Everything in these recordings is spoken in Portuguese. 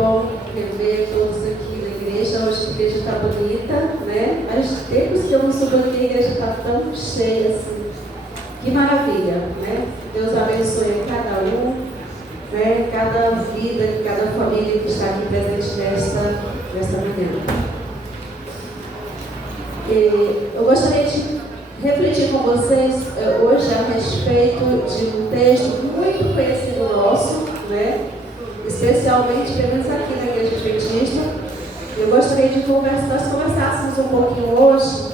bom rever todos aqui na igreja. Hoje a igreja está bonita, né? Mas tempos que eu não subo aqui, a igreja está tão cheia assim. Que maravilha, né? Deus abençoe cada um, né? Cada vida, cada família que está aqui presente nesta manhã. E eu gostaria de refletir com vocês hoje a respeito de um texto muito conhecido nosso, né? Especialmente, pelo menos aqui na Igreja Adventista. Eu gostaria de nós conversássemos um pouquinho hoje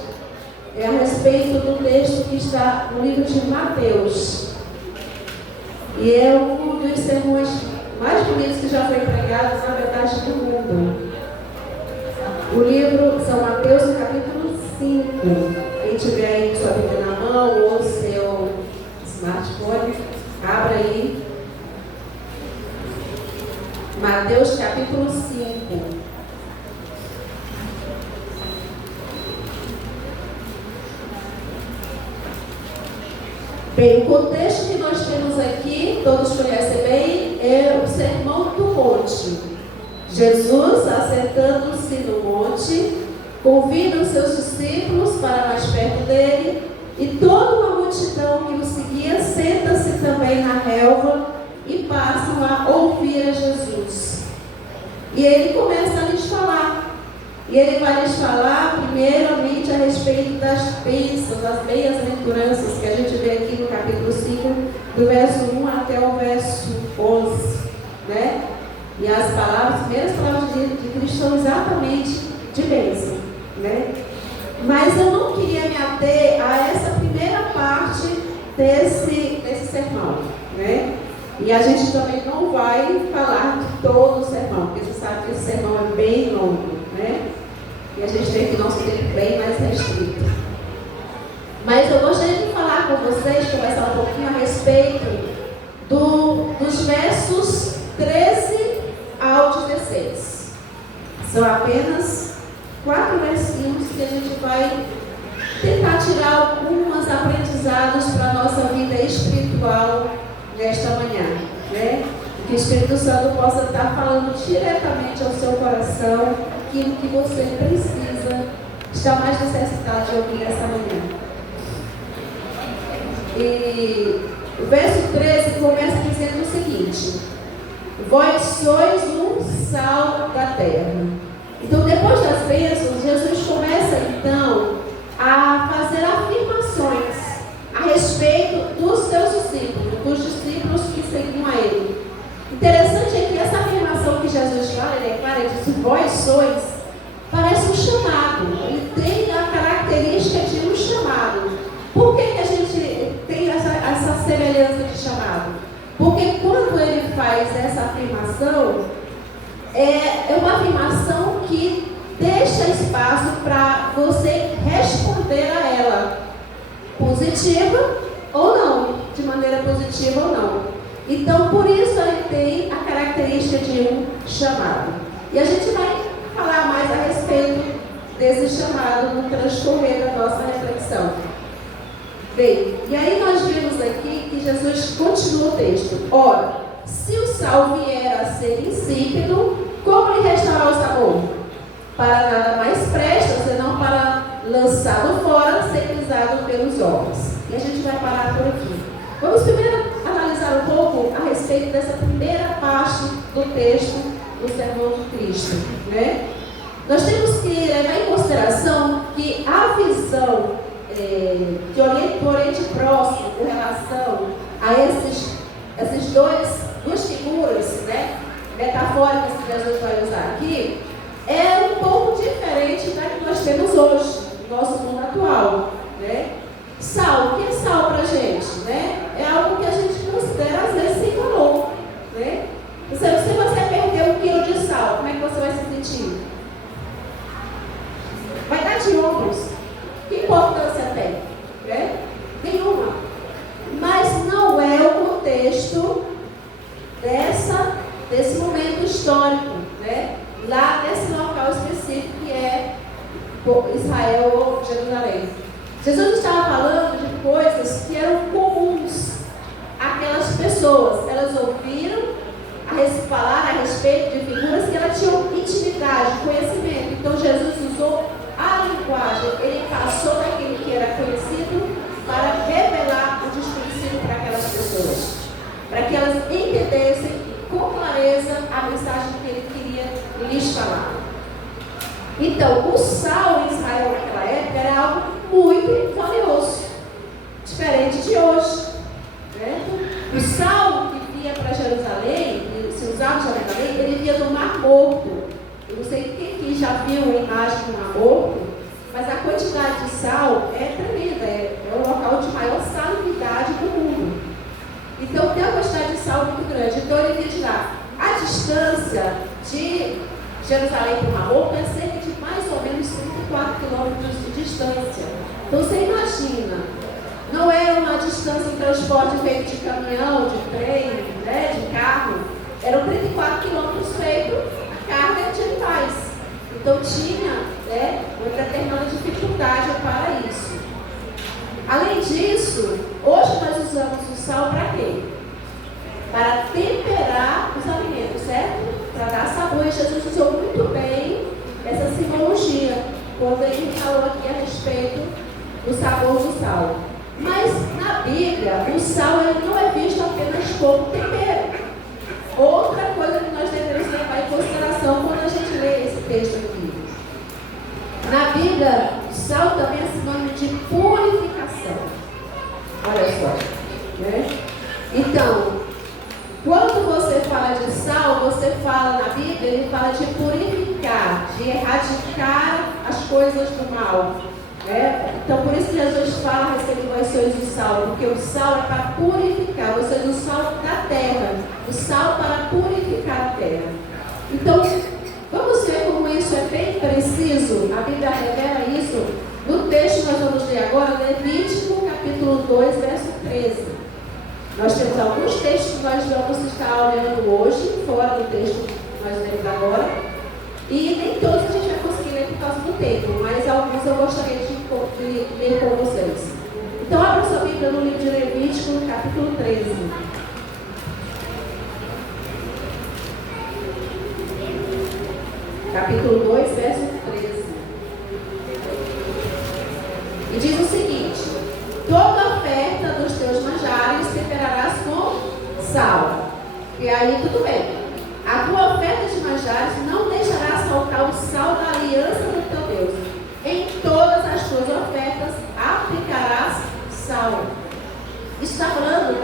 a respeito do texto que está no livro de Mateus. E é um dos sermões mais bonitos que já foi pregado, na verdade, do mundo. O livro São Mateus, no capítulo 5. Quem tiver aí sua Bíblia na mão ou seu smartphone, abra aí. Mateus capítulo 5. Bem, o contexto que nós temos aqui, todos conhecem bem, é o Sermão do Monte. Jesus, assentando-se no monte, convida os seus discípulos para mais perto dele, e toda uma multidão que o seguia senta-se também na relva e passam a ouvir a Jesus. E ele começa a lhes falar. E ele vai lhes falar, primeiramente, a respeito das bênçãos, das bem-aventuranças, que a gente vê aqui no capítulo 5, do verso 1 até o verso 11. Né? E as primeiras palavras de Cristo são exatamente de bênção. Né? Mas eu não queria me ater a essa primeira parte desse sermão. Né? E a gente também não vai falar de todo o sermão, porque você sabe que esse sermão é bem longo, né? E a gente tem que nosso tempo bem mais restrito. Mas eu gostaria de falar com vocês, conversar um pouquinho a respeito dos versos 13 ao 16. São apenas 4 versinhos que a gente vai tentar tirar alguns aprendizados para a nossa vida espiritual nesta manhã, né? Que o Espírito Santo possa estar falando diretamente ao seu coração aquilo que você precisa, está mais necessitado de ouvir essa manhã. E o verso 13 começa dizendo o seguinte: vós sois o sal da terra. Então, depois das bênçãos, Jesus começa então a fazer afirmações a respeito dos seus discípulos, dos discípulos que seguiam a ele. Interessante é que essa afirmação que Jesus fala, ele declara, ele diz, vós sois, parece um chamado. Ele tem a característica de um chamado. Por que a gente tem essa semelhança de chamado? Porque quando ele faz essa afirmação, é uma afirmação que deixa espaço para você responder a ela. Positiva ou não, de maneira positiva ou não. Então, por isso ele tem a característica de um chamado. E a gente vai falar mais a respeito desse chamado no transcorrer da nossa reflexão. Bem, e aí nós vemos aqui que Jesus continua o texto. Ora, se o sal vier a ser insípido, como lhe restará o sabor? Para nada mais presta, senão para lançado fora, ser pisado pelos homens. E a gente vai parar por aqui. Vamos primeiro analisar um pouco a respeito dessa primeira parte do texto do Sermão de Cristo. Né? Nós temos que levar em consideração que a visão de Oriente Próximo com relação a essas duas figuras, né, metafóricas que Jesus vai usar aqui, é um pouco diferente da que nós temos hoje, no nosso mundo atual. Né? Sal, o que é sal para a gente? Né? É algo que a gente considera às vezes sem valor. Né? Se você perder 1 quilo de sal, como é que você vai se sentir? Vai dar de ombros. Que importância tem? Né? Nenhuma. Mas não é o contexto desse momento histórico, né? Lá nesse local específico que é Israel ou Jerusalém. Jesus estava falando de coisas que eram comuns àquelas pessoas. Elas ouviram falar a respeito de figuras que elas conhecimento. Então Jesus usou a linguagem, ele passou daquilo que era conhecido para revelar o desconhecido para aquelas pessoas, para que elas entendessem com clareza a mensagem que ele queria lhes falar. Então, o sal em Israel naquela época era algo muito valioso, diferente de hoje. Certo? O sal que vinha para Jerusalém, se usava em Jerusalém, ele vinha do Mar Morto. Eu não sei quem aqui já viu a imagem do Mar Morto, mas a quantidade de sal é tremenda, é o local de maior salinidade do mundo. Então tem uma quantidade de sal muito grande. Então ele vinha de lá. A distância de Jerusalém para o Mar Morto é cerca de mais ou menos 34 quilômetros de distância. Então você imagina, não era uma distância de transporte feito de caminhão, de trem, né, de carro. Eram 34 quilômetros feitos a carga de animais. Então tinha, né, uma determinada dificuldade para isso. Além disso, hoje nós usamos o sal para quê? Para temperar os alimentos, certo? Para dar sabor. E Jesus usou muito bem essa simbologia quando ele falou aqui a respeito do sabor do sal. Mas na Bíblia, o sal ele não é visto apenas como tempero. Outra coisa que nós devemos levar em consideração quando a gente lê esse texto aqui. Na Bíblia, o sal também é sinônimo de purificação. Olha só. Né? Então, quando você fala de sal, você fala na Bíblia, ele fala de purificar, de erradicar as coisas do mal. Então, por isso que Jesus fala a respeito de vós sois o sal, porque o sal é para purificar, vós sois o sal da terra, o sal para purificar a terra. Então, vamos ver como isso é bem preciso, a Bíblia revela isso no texto que nós vamos ler agora, Levítico, capítulo 2, verso 13. Nós temos alguns textos que nós vamos estar olhando hoje, fora do texto que nós lemos agora, e nem todos a gente vai conseguir ler por causa do tempo, mas alguns eu gostaria de ler com vocês. Então, abra sua Bíblia no livro de Levítico, capítulo 13. Capítulo 2, verso 13. E diz o seguinte: toda oferta dos teus manjares temperarás com sal. E aí tudo bem. A tua oferta de manjares não deixarás faltar o sal da aliança do teu Deus. Em todas as tuas ofertas aplicarás sal. Está falando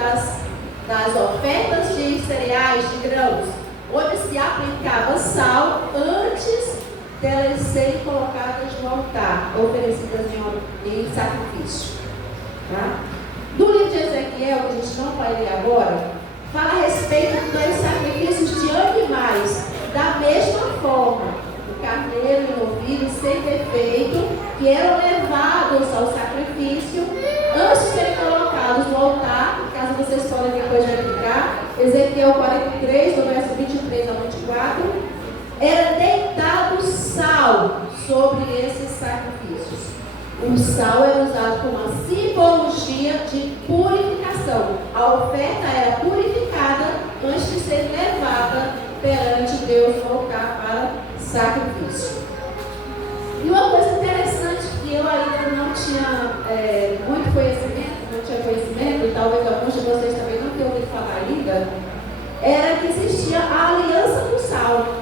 das ofertas de cereais, de grãos, onde se aplicava sal antes delas serem colocadas no altar, oferecidas em sacrifício. Tá? No livro de Ezequiel, que a gente não vai ler agora, fala a respeito dos sacrifícios de animais, da mesma forma, o carneiro e o novilho sem defeito, que eram levados ao sacrifício, antes de serem colocados no altar, caso vocês podem depois verificar, Ezequiel 43, do verso 23 ao 24, era deitado sal sobre esses sacrifícios. O sal era usado como uma simbologia de purificação. A oferta era purificada antes de ser levada perante Deus no altar para sacrifício. E uma coisa interessante que eu ainda não tinha muito conhecimento, e talvez alguns de vocês também não tenham ouvido falar ainda, era que existia a aliança do sal.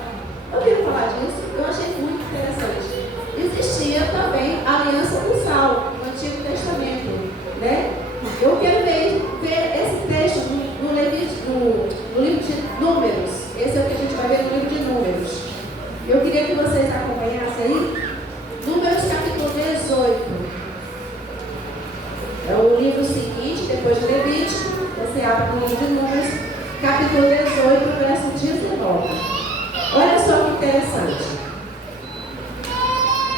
Ouviram falar disso? Eu achei muito interessante. Existia também a aliança do sal no Antigo Testamento, né? Eu quero ver esse texto no livro de Números. Esse é o que a gente vai ver no livro de Números. Eu queria que vocês acompanhassem aí. Números capítulo 18. É o livro seguinte, depois de Levítico. Você abre no livro de Números, capítulo 18, verso 19. Olha só que interessante.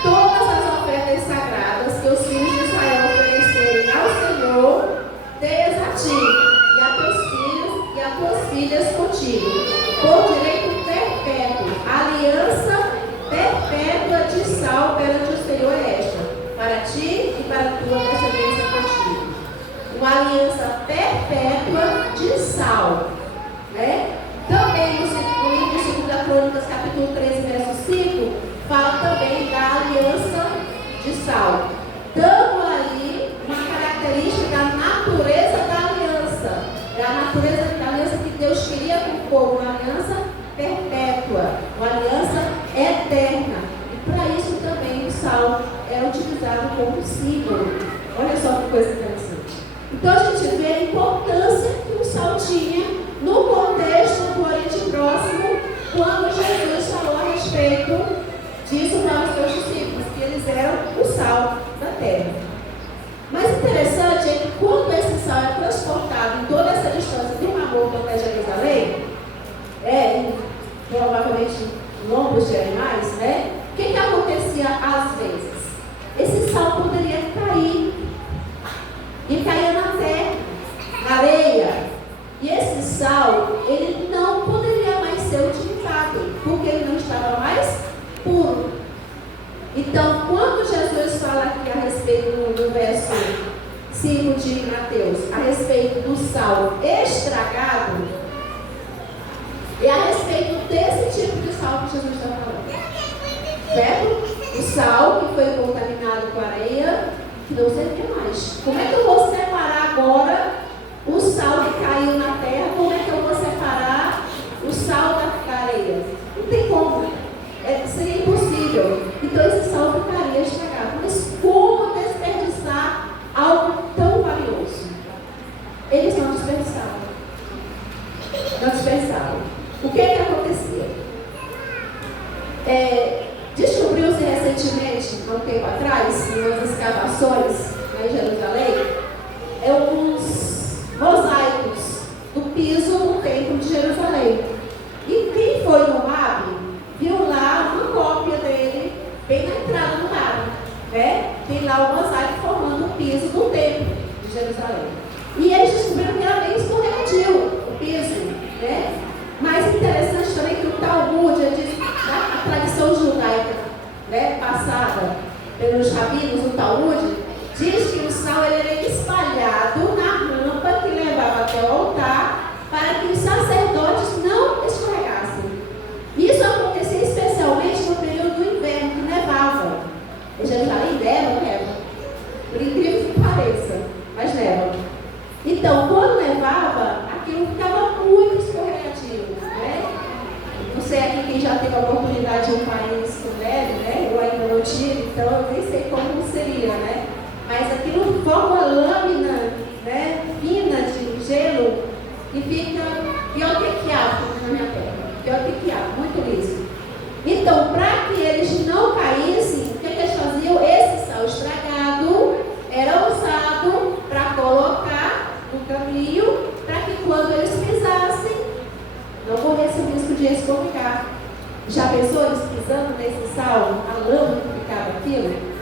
Todas as ofertas sagradas que os filhos de Israel oferecerem ao Senhor, dê-as a ti, e a teus filhos e a tuas filhas contigo, por direito perpétuo. A aliança perpétua de sal perante o Senhor é esta, para ti e para a tua descendência contigo. Uma aliança perpétua de sal. Né? Também no livro de 2 Crônicas, capítulo 13, verso 5, fala também da aliança de sal, dando aí uma característica da natureza da aliança. É a natureza da aliança que Deus queria com o povo, uma aliança perpétua, uma aliança eterna. E para isso também o sal é utilizado como símbolo. Olha só que coisa interessante. Então a gente vê a importância que o sal tinha no contexto do Oriente Próximo, quando Jesus falou a respeito disso para os seus discípulos, que eles eram o sal da terra. Mas interessante é que quando esse sal é transportado em toda essa distância do Mar Morto até Jerusalém, provavelmente lombos de animais, né? O que acontecia às vezes? Esse sal poderia cair, e caía na terra, na areia. E esse sal, ele não poderia mais ser utilizado, porque ele não estava mais puro. Então, quando Jesus fala aqui a respeito do verso 5 de Mateus, a respeito do sal estragado, é a respeito desse tipo de sal que Jesus está falando. Certo? O sal que foi contaminado com areia, que não servia mais. Como é que eu vou separar agora o sal que caiu na terra? Como é que eu vou separar o sal da areia? Não tem como. Seria impossível. Então esse sal ficaria estragado. Mas como desperdiçar algo tão valioso? Eles não desperdiçavam. Não desperdiçavam. O que acontecia? Descobriu-se recentemente, há um tempo atrás, em umas escavações em Jerusalém, alguns mosaicos do piso do templo de Jerusalém. E quem foi no MAB, viu lá uma cópia dele, bem na entrada do MAB. Né? Tem lá o mosaico formando o piso do templo de Jerusalém. E eles descobriram que era bem escorregadio o piso. Né? Mas interessante também que o Talmud, a tradição judaica, né, passada pelos rabinos, o Talmud, diz que o sal ele era espalhado na rampa que levava até o altar para que os sacerdotes não escorregassem. Isso acontecia especialmente no período do inverno, que nevava. Em Jerusalém neva. Por incrível que pareça, mas neva. Então, quando nevava, aquilo ficava muito escorregadio, né? Não sei aqui quem já teve a oportunidade de ir em um país com neve, né? Eu ainda não tive, então eu nem sei como seria, né? Mas aquilo forma uma lâmina, né, fina de gelo e fica pior que quiabo na minha terra. Pior que quiabo, muito liso. Então, para que eles não caíssem, o que eles faziam? Esse sal estragado era usado para colocar no caminho, para que quando eles pisassem, não corressem o risco de escorregar. Já pensou eles pisando nesse sal, a lama que ficava aquilo?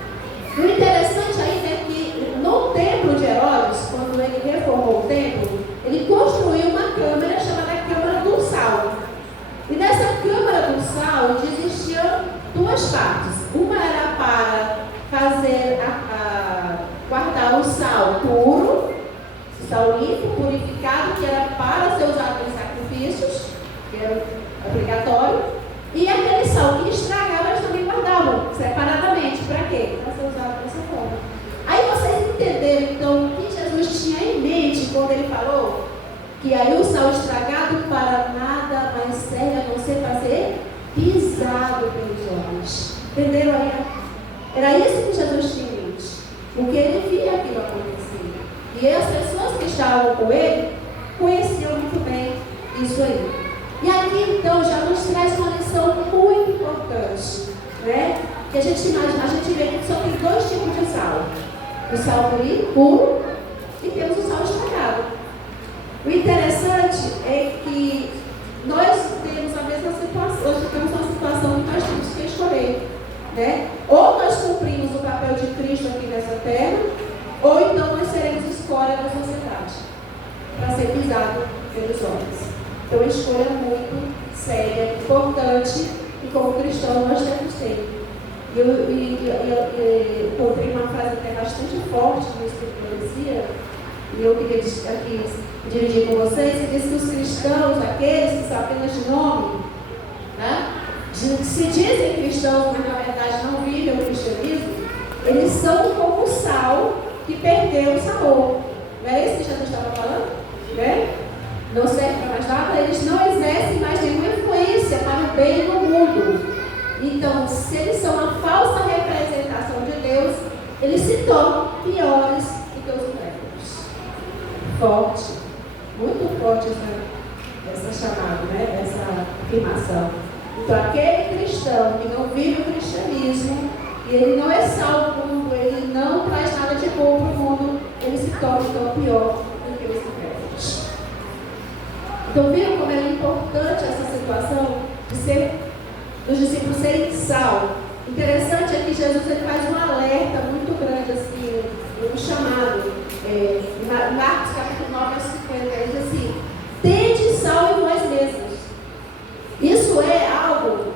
O interessante ainda é que no templo de Herodes, quando ele reformou o templo, ele construiu uma câmara chamada Câmara do Sal. E nessa Câmara do Sal existiam duas partes. Uma era para fazer guardar o sal puro, o sal limpo, purificado, que era para ser usado em sacrifícios, que era obrigatório. E aquele sal que estragava, eles também guardavam separadamente. Para quê? Para ser usado dessa forma. Aí vocês entenderam, então, o que Jesus tinha em mente quando ele falou que aí o sal estragado para nada mais serve a não ser para ser pisado pelos homens. Entenderam aí? Era isso que Jesus tinha em mente. Porque ele via aquilo acontecer. E as pessoas que estavam com ele conheciam muito bem isso aí. E aqui, então, já nos traz uma lição muito importante, né? Que a gente vê que só tem dois tipos de sal. O sal puro e temos o sal estragado. O interessante é que nós temos a mesma situação, nós temos uma situação que nós temos que escolher, né? Ou nós cumprimos o papel de Cristo aqui nessa terra, ou então nós seremos escolha da sociedade para ser pisado pelos homens. Então, a escolha é muito séria, importante, e como cristão nós temos sempre. Eu encontrei uma frase até bastante forte no Espírito de Profecia, e eu queria aqui dividir com vocês, que diz que os cristãos, aqueles que são apenas de nome, né, se dizem cristãos, mas na verdade não vivem o cristianismo, eles são como o sal que perdeu o sabor. Não é isso que Jesus estava falando? Né? Não serve para mais nada, eles não exercem mais nenhuma influência para o bem no mundo. Então, se eles são a falsa representação de Deus, eles se tornam piores do que os incrédulos. Forte, muito forte essa chamada, né? Essa afirmação. Então, aquele cristão que não vive o cristianismo, e ele não é salvo no mundo, ele não traz nada de bom para o mundo, ele se torna então pior do que os incrédulos. Então, viram como é importante essa situação de ser, dos discípulos serem sal. Interessante é que Jesus ele faz um alerta muito grande, assim, um chamado. Marcos capítulo 9, versículo 50, ele diz assim: tende sal em vós mesmos. Isso é algo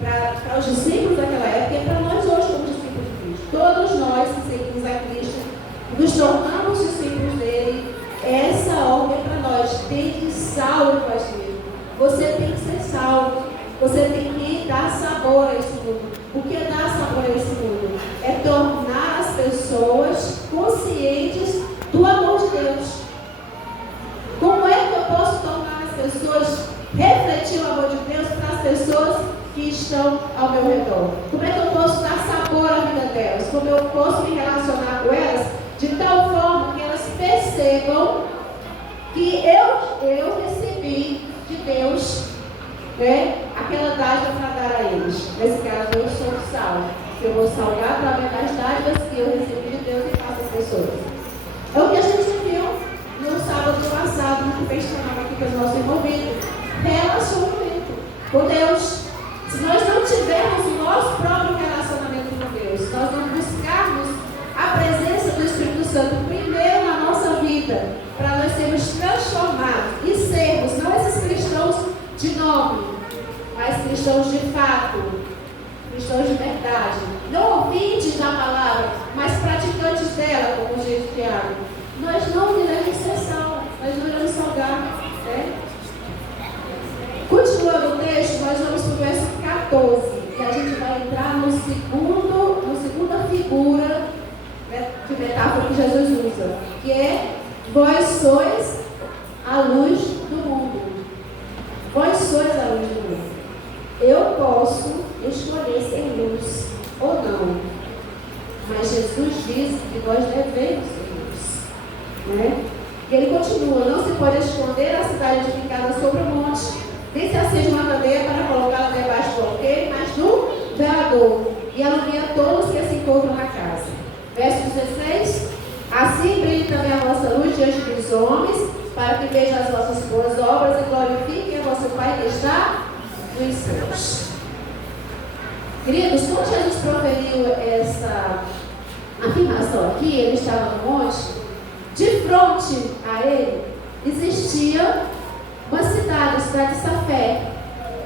para os discípulos daquela época e para nós hoje como discípulos de Cristo. Todos nós que seguimos a Cristo, nos tornamos discípulos dele, essa ordem é para nós: tende sal em vós mesmos. Você tem que ser sal, você tem que dar sabor a esse mundo. O que é dar sabor a esse mundo? É tornar as pessoas conscientes do amor de Deus. Como é que eu posso tornar as pessoas refletir o amor de Deus para as pessoas que estão ao meu redor? Como é que eu posso dar sabor à vida delas? Como eu posso me relacionar com elas de tal forma que elas percebam que eu recebi de Deus, né, aquela dádiva para dar a eles. Nesse caso, eu sou o sal. Eu vou salgar através das dádivas que eu recebi de Deus e faço as pessoas. É o que a gente viu no sábado passado, no que fez chamar aqui pelo nosso envolvido. Relacionamento com Deus. Se nós não tivermos o nosso próprio relacionamento com Deus, se nós não buscarmos a presença do Espírito Santo primeiro na nossa vida, para nós sermos transformados e sermos, não esses cristãos de nome, mas cristãos de fato, cristãos de verdade, não ouvintes da palavra, mas praticantes dela, como diz Tiago, nós não iremos ser sal, nós não iremos salgar, né? Continuando o texto, nós vamos para o verso 14, e a gente vai entrar na segunda figura, né, de metáfora que Jesus usa, que é: vós sois a luz do mundo. Vós sois a luz do mundo. Eu posso escolher ser luz ou não, mas Jesus diz que nós devemos ser luz, né? E ele continua: não se pode esconder a cidade edificada sobre o monte, nem se acende uma candeia para colocá-la debaixo do alqueire, mas do velador, e alumia todos que se encontram na casa. Verso 16: assim brilhe também a vossa luz diante dos homens, para que vejam as vossas boas obras e glorifiquem a vosso Pai que está nos céus. Queridos, quando Jesus proferiu essa afirmação aqui, ele estava no monte, de frente a ele existia uma cidade, a cidade de Safé.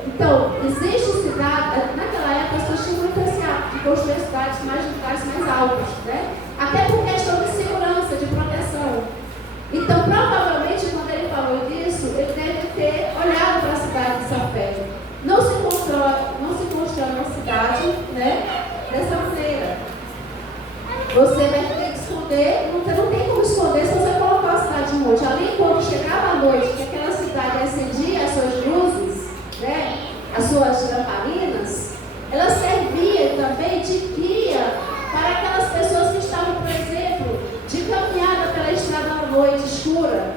Então, existe cidade, naquela época as pessoas tinham muito ansiado de construir cidades mais de lugares mais altos, né? Até por questão de segurança, de proteção. Então, provavelmente, quando ele falou disso, ele deve ter olhado para a cidade de Safé. Não se constrói uma cidade, né, dessa maneira. Você deve ter que esconder, você não tem como esconder se você colocar a cidade em monte. Ali, quando chegava a noite, que aquela cidade acendia as suas luzes, né, as suas lamparinas, ela servia também de guia para aquelas pessoas que estavam, por exemplo, de caminhada pela estrada à noite escura,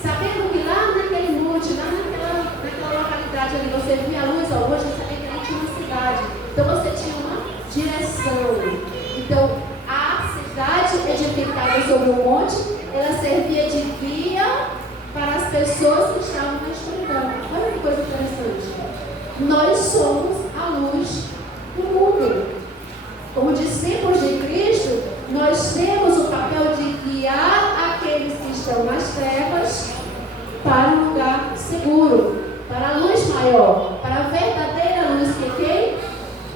sabendo que lá naquele monte, lá naquela localidade ali, você via a luz ao longe, você sabia que ali tinha uma cidade. Então você tinha uma direção. Então a cidade edificada sobre o monte, ela servia de guia para as pessoas que estavam na escuridão. Olha que coisa interessante. Nós somos a luz do mundo. Como discípulos de Cristo, nós temos o papel de guiar aqueles que estão nas trevas para um lugar seguro, para a luz maior, para a verdadeira luz que é quem?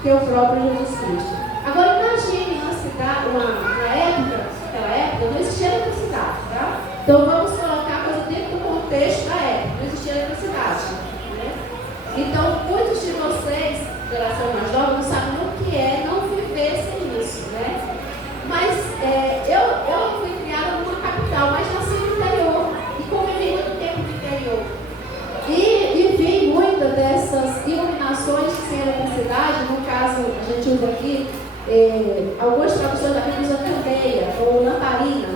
Que é o próprio Jesus Cristo. Agora imagine uma cidade, naquela época não existia eletricidade, tá? Então vamos colocar a coisa dentro do contexto da época, não existia eletricidade, né? Então muitos de vocês Algumas traduções da Bíblia usam candeia ou lamparina.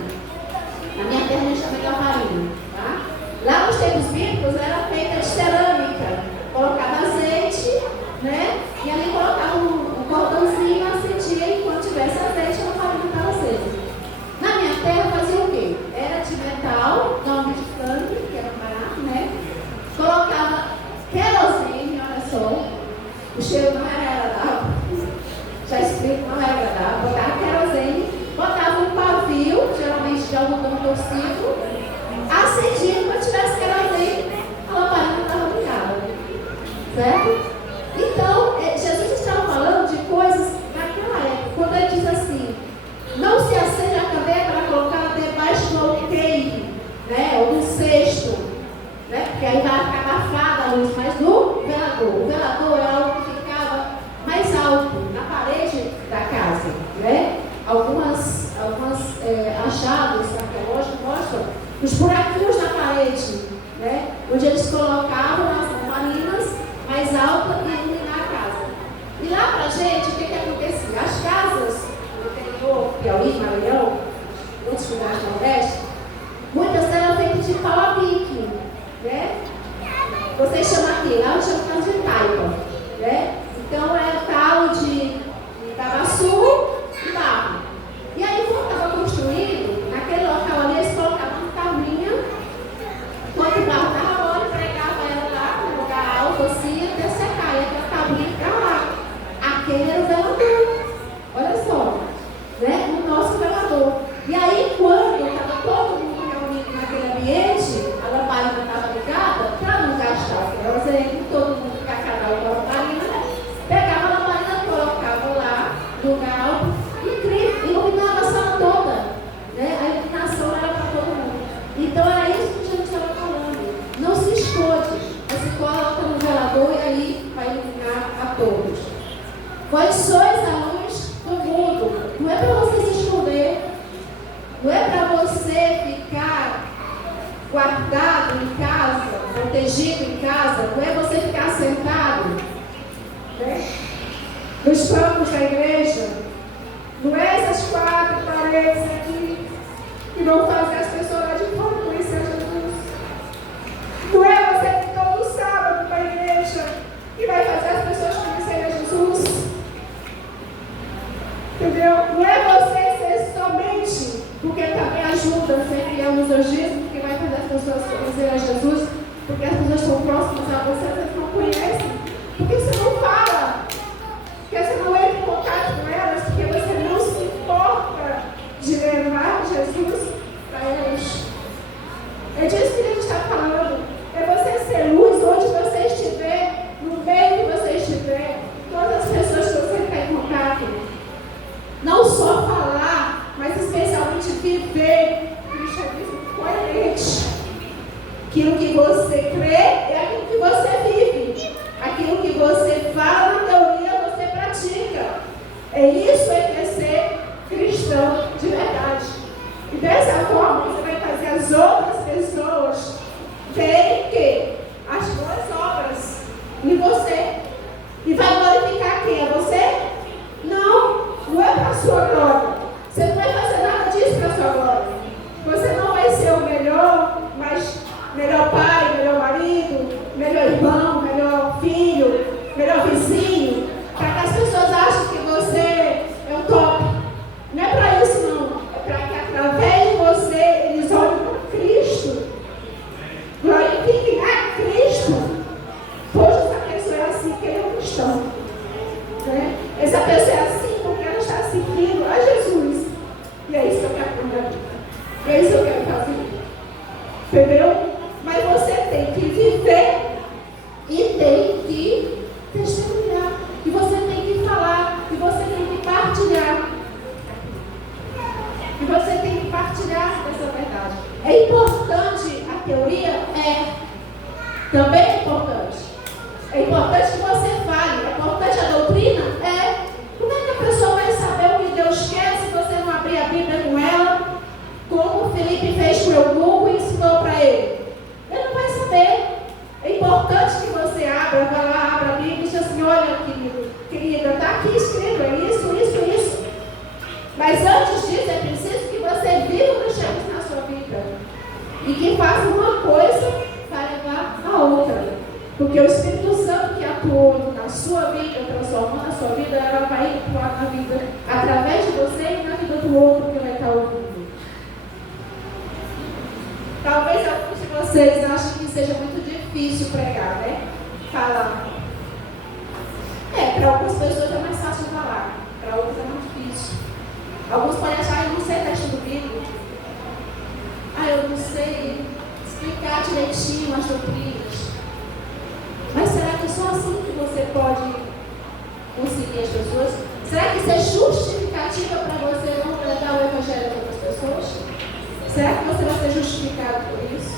Na minha terra a gente chama de lamparina. Tá? Lá nos tempos bíblicos era feita de cerâmica. Colocava azeite, né? E ali colocava um cordãozinho, acendia e quando tivesse azeite, a lamparina estava acesa. Na minha terra fazia o quê? Era de metal, não de sangue, que era barato, né? Colocava querosene, olha só. O cheiro não era agradável. Já explico, não era agradável. Botava querosene, botava um pavio, geralmente de algodão torcido, acendia, quando tivesse querosene, a lamparina estava ligada. Certo? Então, Jesus estava falando de coisas naquela época, quando ele diz assim: não se acende a candeia para colocar debaixo do alqueire, né, ou do cesto, né, porque aí vai ficar abafada a luz, mas no velador. O velador é algo que ficava mais alto, na parede da casa, né? Algumas achados arqueológicos mostram os buraquinhos na parede, né, onde eles colocavam as lamparinas mais altas e iluminar a casa. E lá pra gente, o que acontecia? As casas no interior, Piauí, Maranhão, outros lugares do Nordeste, muitas eram feitas de pau a pique, né? Vocês chamam aqui, lá eu chamo casa de taipa, né? Então é tal de tabaçu e barro. E aí, quando estava construindo, naquele local ali, eles colocavam uma tabuinha, quando o barro estava mole, pregava ela lá no lugar alto, assim, até secar, e aquela tabuinha ficava lá. Aquele era o velador, olha só, né? O nosso velador. E aí, quando estava todo mundo reunido naquele ambiente, a lamparina estava ligada, para não gastar o querosene, todo mundo ficar cada um com a lamparina, pegava a lamparina, colocava lá no lugar alto e iluminava a sala toda, né? A iluminação era para todo mundo. Então era isso que Jesus estava falando. Não se esconde, mas se coloca no velador e aí vai iluminar a todos. Vós sois a luz do mundo. Não é para você se esconder, não é para você ficar guardado em casa, protegido em casa, não é você ficar sentado, né, nos bancos da igreja. Não é essas 4 paredes aqui que vão fazer as pessoas lá de fora conhecer Jesus. Não é você que todo sábado para a igreja que vai fazer as pessoas conhecerem Jesus. Entendeu? Não é você ser somente, porque também ajuda, sempre é um exorcismo que vai fazer as pessoas conhecerem Jesus, porque as pessoas estão próximas a você, vocês não conhecem. Porque você não fala, porque você não entra em contato com elas, porque você não se importa de levar Jesus para elas. É disso que a gente está falando. É você ser luz onde você estiver, no meio que você estiver, todas as pessoas que você está em contato. Não só falar, mas especialmente viver o cristianismo coerente. Aquilo que você crê é aquilo que você vive. Aquilo que você fala na teoria, você pratica. É isso que é ser cristão de verdade. E dessa forma você vai fazer as outras pessoas verem que as boas obras em você. E vai glorificar quem? É você? Não é para a sua glória. Você não vai fazer nada disso para a sua glória. Você não vai ser o melhor, mas melhor pai, melhor marido, melhor irmão, melhor filho, melhor vizinho, para que as pessoas achem que você é o top. Não é para isso não. É para que através de você eles olhem para Cristo. Glorifiquem a Cristo. Poxa, essa pessoa é assim porque ele é um cristão. Né? Essa pessoa é assim porque ela está seguindo a Jesus. E é isso que eu quero fazer. É isso que eu quero fazer. Entendeu? Mas você tem que viver e tem que testemunhar. E você tem que falar. E você tem que partilhar. E você tem que partilhar dessa verdade. É importante a teoria? É. Também é importante. É importante que você fale. É importante a doutrina? É. Como é que a pessoa vai saber o que Deus quer se você não abrir a Bíblia com ela? Como o Felipe fez com o eunuco e ensinou para ele? Ele não vai saber. É importante que você abra, vá lá, abra a Bíblia e diz assim: olha, querida, está aqui escrito, é isso, isso, isso. Espírito Santo que atuou na sua vida, transformando a sua vida, ela vai atuar na vida, através de você e na vida do outro que vai estar ouvindo. Talvez alguns de vocês achem que seja muito difícil pregar, né? Falar. Para algumas pessoas é mais fácil falar, para outras é mais difícil. Alguns podem achar que eu não sei texto do livro. Eu não sei explicar direitinho as doutrinas. Mas será que é só assim que você pode conseguir as pessoas? Será que isso é justificativa para você não pregar o evangelho a outras pessoas? Será que você vai ser justificado por isso?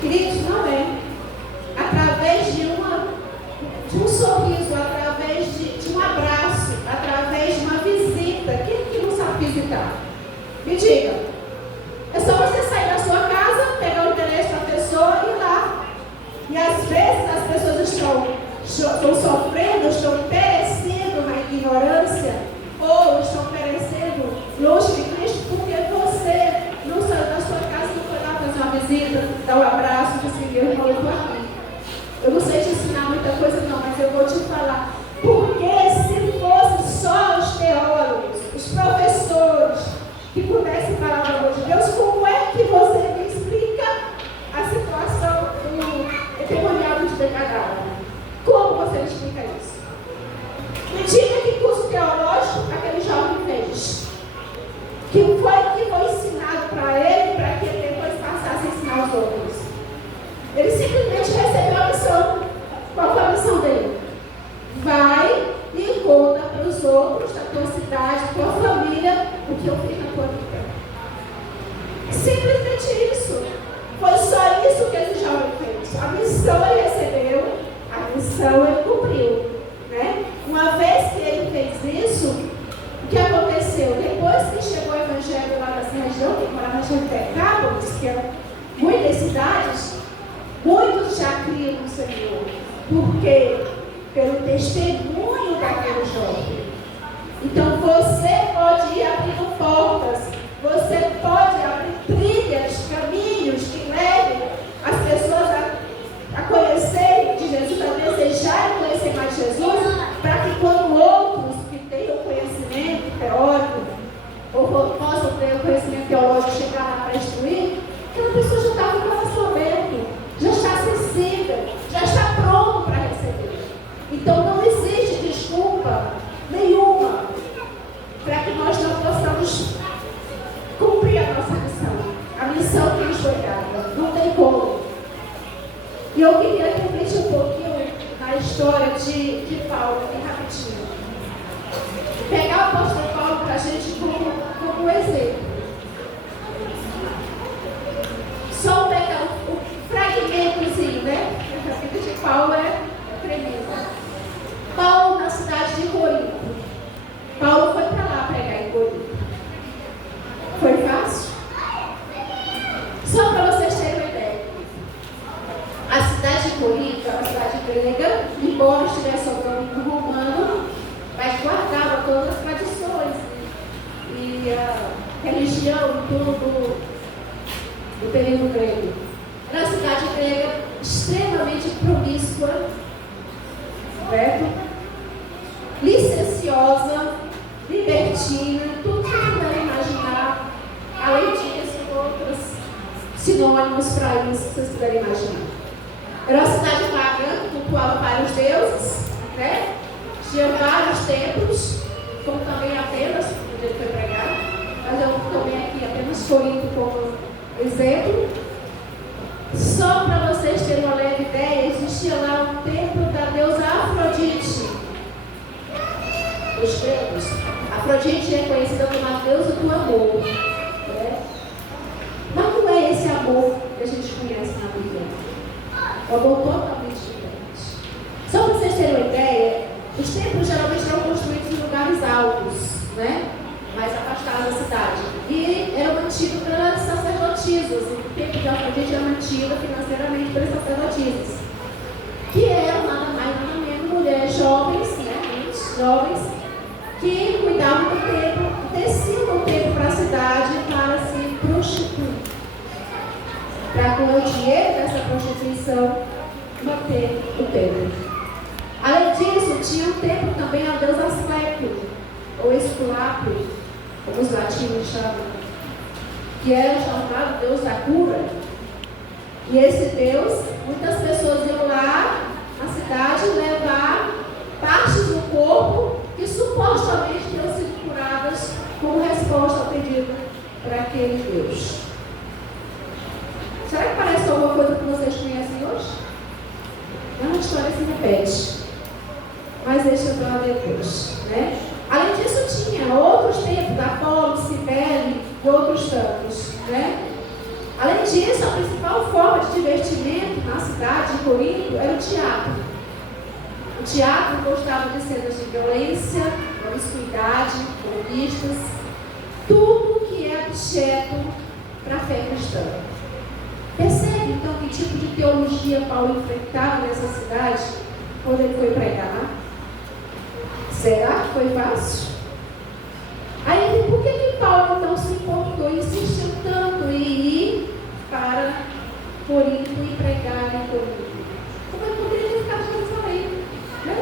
Queridos, não é. Através de um sorriso, através de um abraço, através de uma visita. Quem é que não sabe visitar? Me diga. É só você sair da sua casa, pegar o endereço da pessoa e ir lá. E às vezes as pessoas estão sofrendo, estão perecendo na ignorância, ou estão perecendo longe de Cristo, porque você não saiu da sua casa e não foi lá fazer uma visita, dar um abraço, dizer, meu irmão, eu estou aqui. Eu não sei te ensinar muita coisa não, mas eu vou te falar. Porque se fosse só os teólogos, os professores, que pudessem falar do amor de Deus, como é que você me explica a situação do endemoniado de Decadal? Como você me explica isso? Me diga que curso teológico aquele jovem fez. Que foi ensinado para ele, para que ele depois passasse a ensinar os outros. Ele simplesmente recebeu a missão. Qual foi a missão dele? Vai e conta para os outros da tua cidade, da tua família, o que eu fiz na tua vida. Simplesmente isso. Foi só isso que esse jovem fez. A missão ele recebeu, a missão ele cumpriu. Né? Uma vez que ele fez isso, o que aconteceu? Depois que chegou o evangelho lá nessa região, que morava na região de Decápolis, que eram muitas cidades, muitos já criam no Senhor. Por quê? Pelo testemunho daquele jovem. Então você pode ir abrindo portas, você pode abrir trilhas, caminhos que levem as pessoas a conhecerem de Jesus, a desejarem conhecer mais Jesus, para que quando outros que tenham conhecimento teórico, ou possam ter o conhecimento teológico chegar lá para instruir, aquela pessoa já está com o coração aberto, já está sensível, já está pronto para receber. Então não existe desculpa nenhuma para que nós não possamos cumprir a nossa missão, a missão que nos foi dada. Não tem como. E eu queria refletir um pouquinho na história de Paulo, bem rapidinho. Pegar o apóstolo Paulo para a gente como exemplo. Só pegar o fragmentozinho, né? A vida de Paulo é tremenda. Paulo na cidade de Corinto. Paulo foi para lá pregar em Corinto. Foi fácil? Só para vocês terem uma ideia. A cidade de Corinto é uma cidade grega, embora estivesse sob domínio romano, mas guardava todas as tradições e a religião e tudo do período grego. Era uma cidade grega extremamente promíscua, certo? Licenciosa, libertina, tudo que você puder imaginar. Além disso, outros sinônimos para isso que vocês puderem imaginar. Era uma cidade pagã, cultuava vários deuses, né? Tinha vários templos, como também Atenas, onde ele foi pregar, mas eu tomei aqui apenas Corinto como exemplo. Só para vocês terem uma leve ideia, existia lá um templo da deusa Afrodite. Os gregos. Afrodite é conhecida como a deusa do amor. Né? Mas não é esse amor que a gente conhece na Bíblia. É um amor totalmente diferente. Só para vocês terem uma ideia, os templos geralmente eram construídos em lugares altos, né? Mais afastados da cidade. E eram mantidos pelas sacerdotisas. O templo de Afrodite era mantido financeiramente pelas sacerdotisas. Que eram nada mais, nada menos mulheres jovens, né? Jovens, que cuidavam do templo, desciam do templo para a cidade para se prostituir. Para com o dinheiro dessa prostituição, bater o Pedro. Além disso, tinha um templo também ao deus Asclepio, ou Esculápio, como os latinos chamam, que era o chamado deus da cura. E esse deus, muitas pessoas iam lá na cidade levar partes do corpo que supostamente tinham sido curadas como resposta ao pedido para aquele Deus. Será que parece alguma coisa que vocês conhecem hoje? Não, a história se repete. Mas deixa para depois, né? Além disso, tinha outros templos, Apolo, Cibele e outros tantos, né? Além disso, a principal forma de divertimento na cidade de Corinto era o teatro. O teatro constava de cenas de violência, promiscuidade, conquistas, tudo que é objeto para a fé cristã. Percebe então que tipo de teologia Paulo enfrentava nessa cidade quando ele foi pregar? Será que foi fácil? Aí, por que Paulo então se importou e insistiu tanto em ir para Corinto e pregar em Corinto? Como ele poderia ter ficado em Jerusalém? Né?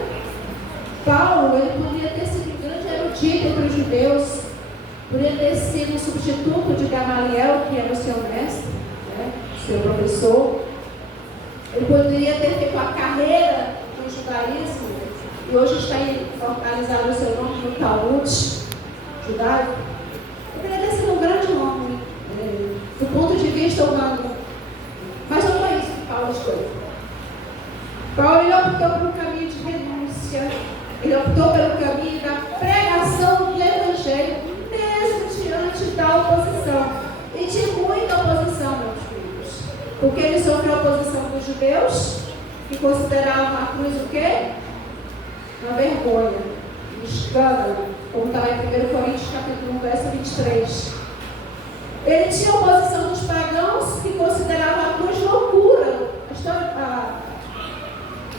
Paulo, ele poderia ter sido um grande erudito entre os judeus, poderia ter sido um substituto de Gamaliel, que era o seu mestre, né? Seu professor. Ele poderia ter feito a carreira no judaísmo e hoje está focalizado o seu nome no Talmud judaico. Poderia ter sido um grande nome do ponto de vista humano. Mas não foi isso que Paulo escolheu. Paulo ele optou por um caminho de renúncia. Ele optou pelo caminho da pregação do Evangelho, mesmo diante da oposição. E de muita oposição, meus filhos. Porque ele sofreu a oposição dos judeus, que consideravam a cruz o quê? Uma vergonha, um escândalo, como está lá em 1 Coríntios capítulo 1, verso 23. Ele tinha a oposição dos pagãos, que consideravam a cruz loucura.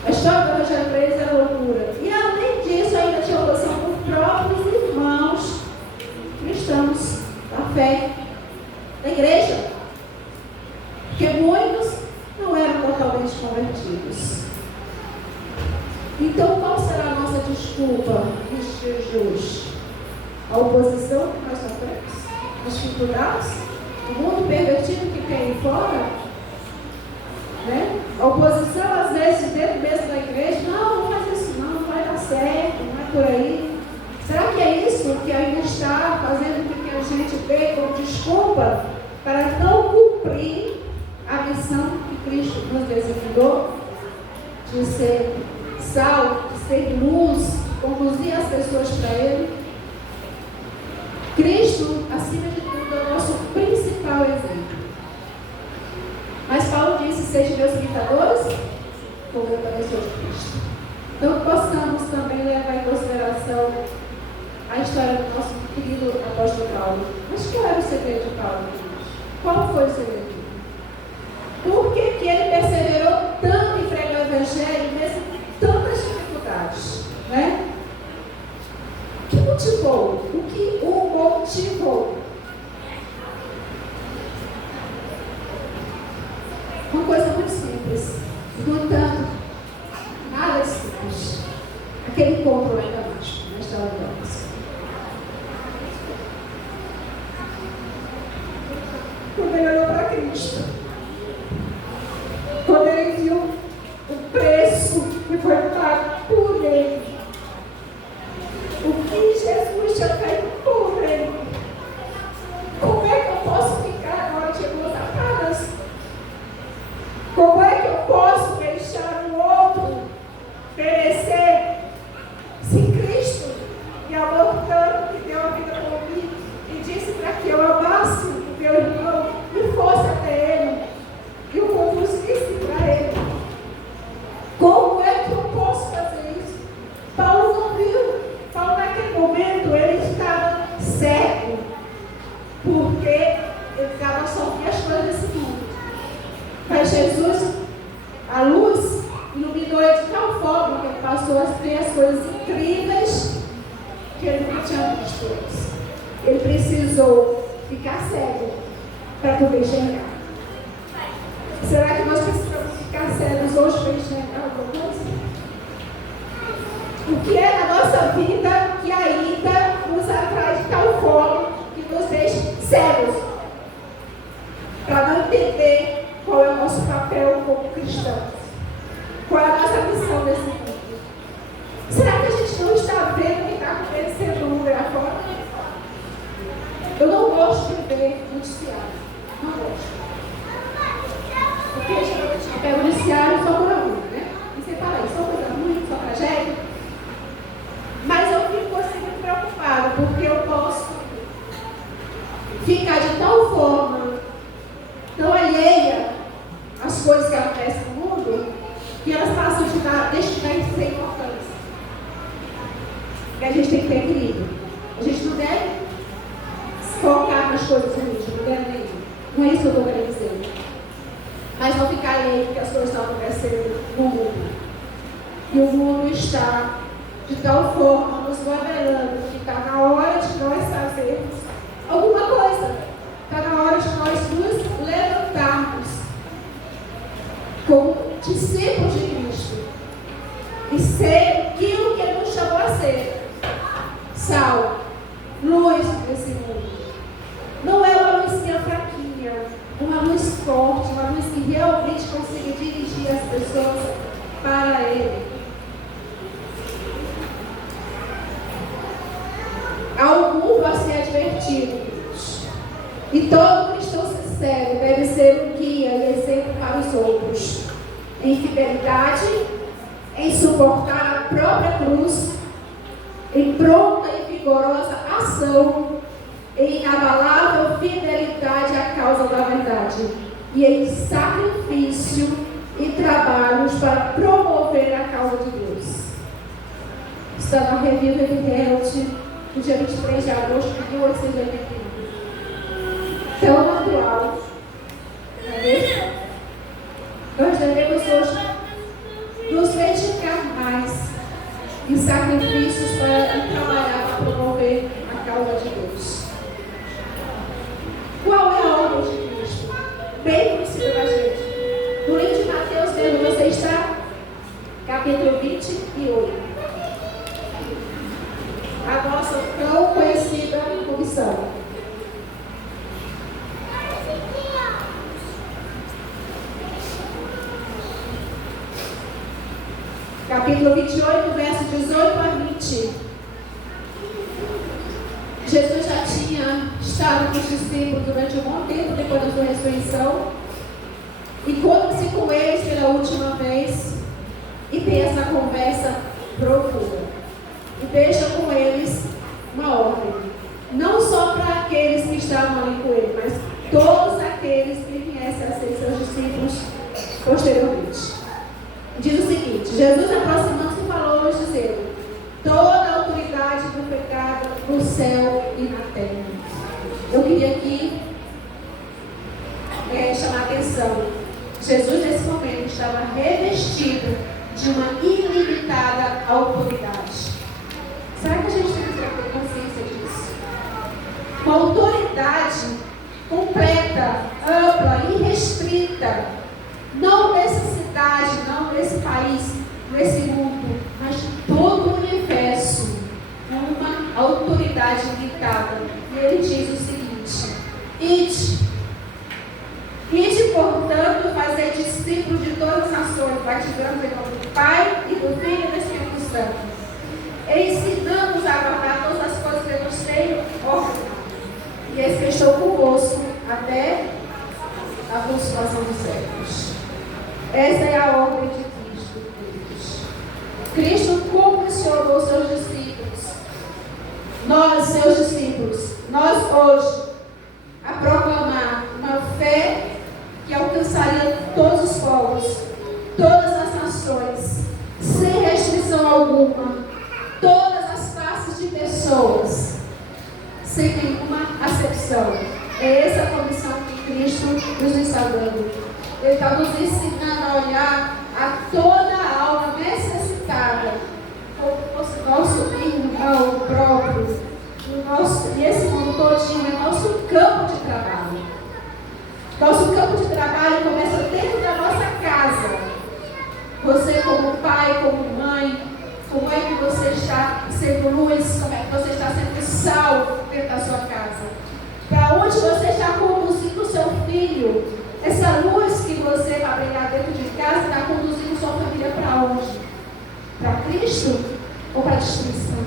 A história do Evangelho para eles era loucura. E além disso, ainda tinha oposição por próprios irmãos cristãos da fé, da igreja. Porque muitos não eram totalmente convertidos. Então, qual será a nossa desculpa nos dias de hoje? A oposição que nós sofremos? As dificuldades? O mundo pervertido que tem aí fora? Né? A oposição, às vezes, dentro mesmo da igreja, não faz isso não vai dar certo, não é por aí. Será que é isso que ainda está fazendo com que a gente vê como desculpa para não cumprir a missão que Cristo nos designou de ser sal, de ser luz, conduzir as pessoas para Ele? Cristo, acima de tudo, é o nosso principal exemplo. Mas Paulo disse: sejam meus imitadores, como eu também sou de Cristo. Então, possamos também levar em consideração a história do nosso querido apóstolo Paulo. Mas qual era o segredo de Paulo? Qual foi o segredo? Por que ele perseverou tanto em pregar o Evangelho, mesmo com tantas dificuldades? Né? O que motivou? O que o motivou? Uma coisa muito simples. No entanto, nada de simples. Aquele encontro lá em Damasco, na história de Damasco. Quando ele olhou para Cristo, quando ele viu o preço que foi pago por ele, o que Jesus tinha feito por ele, como é que eu posso ficar agora de mãos atadas? Como é que eu posso deixar o outro perecer se Cristo me amou tanto que deu a vida por mim e disse para que eu amasse o meu irmão e fosse até ele e o conduzisse para ele? Como é que eu posso fazer isso? Paulo não viu. Paulo, naquele momento, ele estava cego, porque ele estava só vendo as coisas desse mundo. Mas Jesus, a luz, iluminou ele de tal forma que ele passou a ver as coisas incríveis que ele não tinha visto antes. Ele precisou ficar cego para poder enxergar. Será que nós precisamos ficar cegos hoje para enxergar alguma coisa? O que é na nossa vida que ainda nos atrai de tal forma que nos deixa cegos para não entender qual é o nosso papel como cristãos? Qual é a nossa missão nesse mundo? Será que a gente não está vendo o que está acontecendo no mundo lá fora? Eu não gosto de ver noticiário. Não gosto. Porque geralmente eu pego o noticiário só por ruim, né? E você fala aí, só coisa ruim, só tragédia. Mas eu fico assim muito preocupada, porque eu posso ficar de tal forma, tão alheia às coisas que acontecem no mundo, que elas passam de ser importantes. E a gente tem que ter equilíbrio. A gente não deve focar nas coisas ruins, não deve nem. Não é isso que eu estou querendo dizer. Mas não ficar alheio porque as coisas estão acontecendo no mundo. E o mundo está de tal forma nos modelando que está na hora de nós fazermos alguma coisa. Está na hora de nós nos levantarmos como discípulos de Cristo e ser aquilo que Ele nos chamou a ser: sal, luz desse mundo. Não é uma luzinha fraquinha, uma luz forte, uma luz que realmente consiga dirigir as pessoas para Ele. Algum vai ser advertido, e todo cristão sincero deve ser um guia e exemplo para os outros, em fidelidade, em suportar a própria cruz, em pronta e vigorosa ação, em inabalável fidelidade à causa da verdade, e em sacrifício e trabalhos para promover a causa de Deus. Está na Reviva de Herald, no dia 23 de agosto de 1881. Tão atual. Não é mesmo? Nós devemos hoje nos dedicar mais em sacrifícios para trabalhar para promover a causa de Deus. Qual é a obra de Cristo? Bem conhecida da gente. No livro de Mateus, mesmo, você está? Capítulo 28. A nossa tão conhecida comissão. Capítulo 28, verso 18 a 20. Jesus já tinha estado com os discípulos durante um bom tempo depois da sua ressurreição. Encontra-se com eles pela última vez e tem essa conversa profunda. E deixa com eles uma ordem. Não só para aqueles que estavam ali com ele, mas todos aqueles que viessem a ser seus discípulos posteriormente. Diz o seguinte: Jesus, aproximando-se, falou-lhes, dizendo: toda a autoridade do pecado no céu e na terra. Eu queria aqui chamar a atenção. Jesus, nesse momento, estava revestido de uma ilimitada autoridade. Será que a gente tem que ter consciência disso? Uma autoridade completa, ampla, irrestrita. Não nessa cidade, não nesse país, nesse mundo, mas de todo o universo. Uma autoridade limitada. E ele diz o seguinte: ide, portanto, fazer discípulos de todas as nações, batizando em nome do Pai e do Filho e do Espírito Santo, ensinando-os a guardar todas as coisas que eu vos tenho ordenado. E eis que estou convosco até a consumação dos séculos. Essa é a ordem de Cristo. Cristo comissionou seus discípulos. Nós, seus discípulos, nós hoje, a proclamar uma fé que alcançaria todos os povos, todas as nações, sem restrição alguma, todas as classes de pessoas, sem nenhuma acepção. É essa a comissão que Cristo nos está dando. Ele está nos ensinando a olhar a toda a alma necessitada, como fosse nosso irmão próprio, e esse mundo todinho é nosso campo de trabalho. Nosso campo de trabalho começa dentro da nossa casa. como pai, como mãe, como é que você está sendo luz, como é que você está sendo sal dentro da sua casa. Para onde você está conduzindo o seu filho? Essa luz que você vai brilhar dentro de casa está conduzindo sua família para onde? Para Cristo ou para a destruição?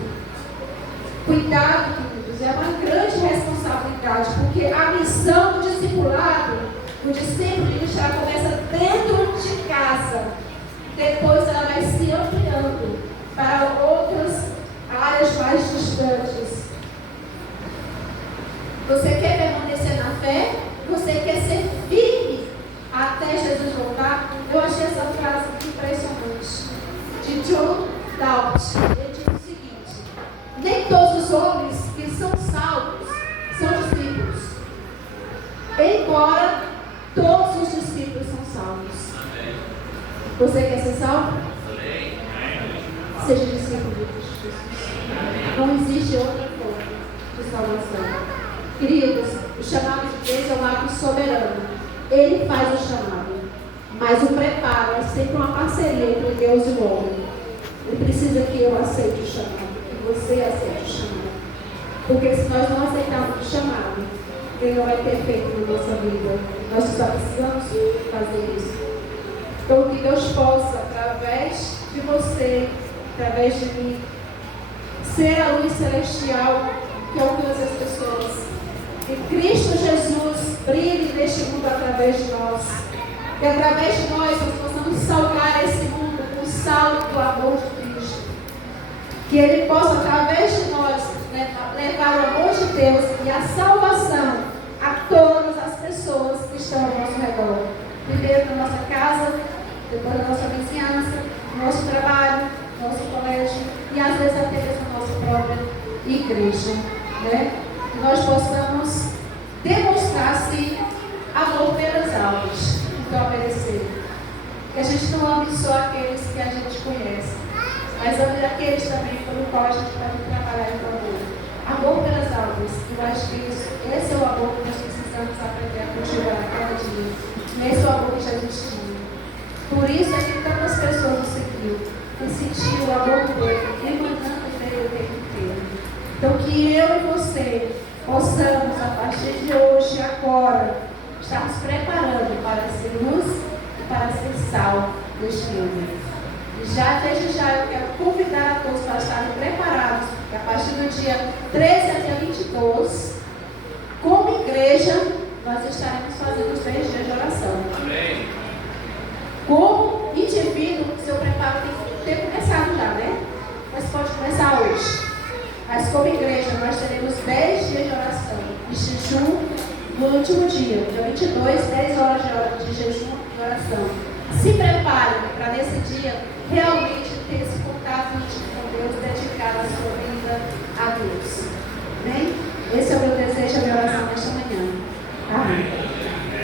Cuidado, queridos, é uma grande responsabilidade, porque a missão do discipulado, do discípulo de ministrar, começa dentro de casa. Depois ela vai se ampliando para outras áreas mais distantes. Você quer permanecer na fé? Você quer ser firme até Jesus voltar? Eu achei essa frase impressionante. De John Stott. Ele diz o seguinte: nem todos os homens que são salvos são discípulos, embora todos os discípulos são salvos. Você quer ser salvo? Seja discípulo de Jesus. Não existe outra forma de salvação. Queridos, o chamado de Deus é um ato soberano. Ele faz o chamado, mas o preparo é sempre uma parceria entre Deus e o homem. Ele precisa que eu aceite o chamado, que você aceite o chamado. Porque se nós não aceitarmos o chamado, ele não vai ter efeito na nossa vida. Nós só precisamos fazer isso. Então, que Deus possa, através de você, através de mim, ser a luz celestial que alcança as pessoas. Que Cristo Jesus brilhe neste mundo através de nós. Que através de nós possamos salgar esse mundo com o sal do amor de Cristo. Que Ele possa, através de nós, levar o amor de Deus e a salvação a todas as pessoas que estão ao nosso redor. Primeiro na nossa casa, depois na nossa vizinhança, no nosso trabalho, no nosso colégio e às vezes até mesmo na nossa própria igreja. Que nós possamos demonstrar, sim, amor pelas almas que estão a merecer. Que a gente não ame só aqueles que a gente conhece, mas ame aqueles também pelo qual a gente pode trabalhar em favor. Amor pelas almas. Eu acho que esse é o amor que nós precisamos aprender a cultivar a cada dia. Esse é o amor que Jesus tinha. Por isso é que tantas pessoas o seguiram e sentiram o amor dele emanando dele o tempo inteiro. Então que eu e você possamos, a partir de hoje e agora, estarmos preparando para ser luz e para ser sal deste mundo. E desde já eu quero convidar a todos para estarem preparados, que a partir do dia 13 até 22, como igreja, nós estaremos fazendo os 3 dias de oração. Amém. Como indivíduo, seu preparo tem que ter começado já, né? Mas pode começar hoje. Mas como igreja, nós teremos 10 dias de oração e jejum no último dia 22, 10 horas de jejum e oração. Se preparem para nesse dia realmente